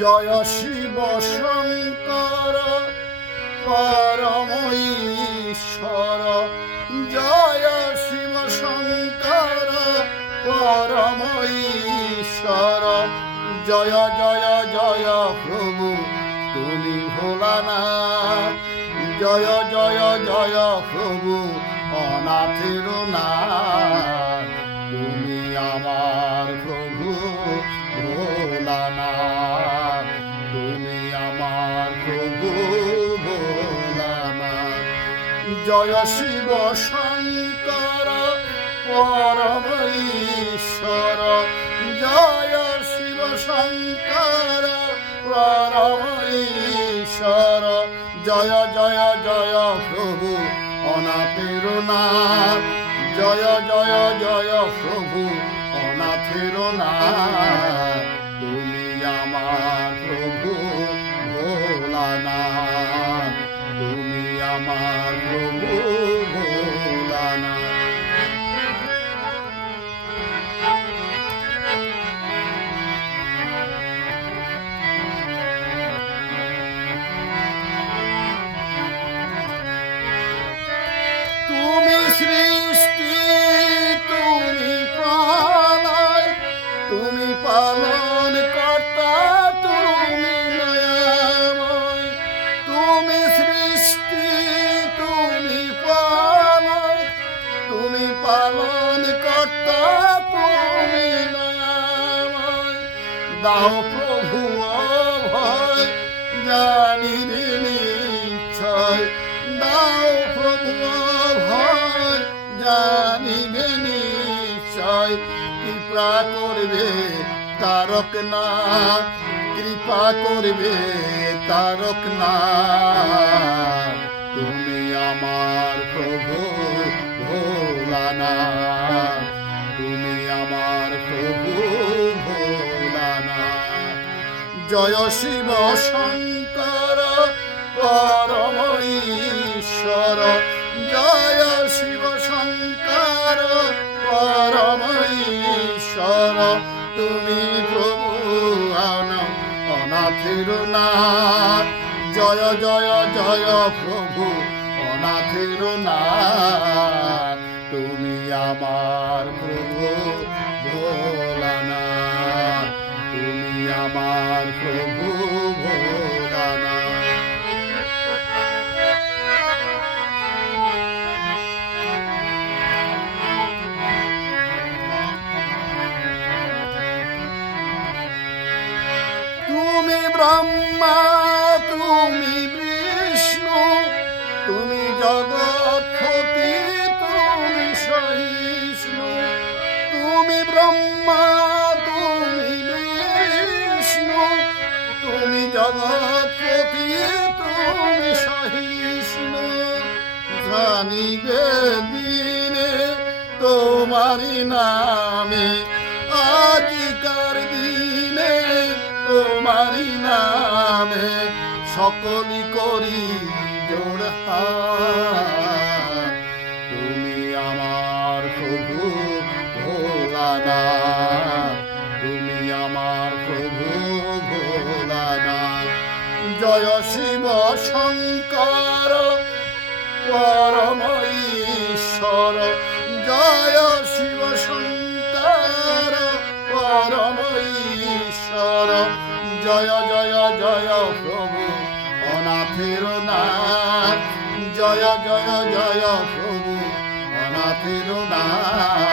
জয় শিব শঙ্কর পরম ঈশ্বর, জয় শিব শঙ্কর পরম ঈশ্বর। জয় জয় জয় প্রভু তুমি ভোলানাথ, জয় জয় জয় প্রভু অনাথের নাথ, তুমি আমার প্রভু ভোলানাথ, তুমি আমার প্রভু ভোলানাথ। জয় শিব শঙ্কর পরম ঈশ্বর, জয় শিব শঙ্কর পরম ঈশ্বর। জয় জয় জয় প্রভু অনাথের নাথ, জয় জয় জয় প্রভু অনাথের নাথ, তুমি আমার প্রভু ভোলানাথ, তুমি আমার প্রভু ভোলানাথ। তুমি সৃষ্টি, তুমি প্রলয়, তুমি পালন কর্তা, তুমি দয়াময়। তুমি সৃষ্টি, তুমি প্রলয়, তুমি পালন কর্তা, তুমি দয়াময়। দাও প্রভু অভয়, জানির নিশ্চয়, দাও প্রভু অভয়, জানিবে নিশ্চয়। কৃপা করবে তারকনাথ, কৃপা করবে তারকনাথ, তুমি আমার প্রভু ভোলানাথ, তুমি আমার প্রভু ভোলানাথ। জয় শিব শঙ্কর পরম ঈশ্বর, জয় শিব শঙ্কর পরম ঈশ্বর। তুমি প্রভু অনাথের নাথ, জয় জয় জয় প্রভু অনাথের নাথ, তুমি আমার প্রভু ভোলানাথ, তুমি আমার প্রভু ভোলানাথ। তুমি ব্রহ্মা, তুমি বিষ্ণু, তুমি জগৎপতি, তুমি সহিষ্ণু। তুমি ব্রহ্মা, তুমি বিষ্ণু, তুমি জগৎপতি, তুমি সহিষ্ণু। জানিবে দিনে তোমারি নামে, আজিকার দিনে তোমারি নামে সকলি করি জোড়হাত, তুমি আমার প্রভু ভোলানাথ, তুমি আমার প্রভু ভোলানাথ। জয় শিব শঙ্কর পরম ঈশ্বর, জয় শিব শঙ্কর পরম ঈশ্বর। জয় জয় জয় প্রভু অনাথের নাথ, জয় জয় জয় প্রভু অনাথের নাথ,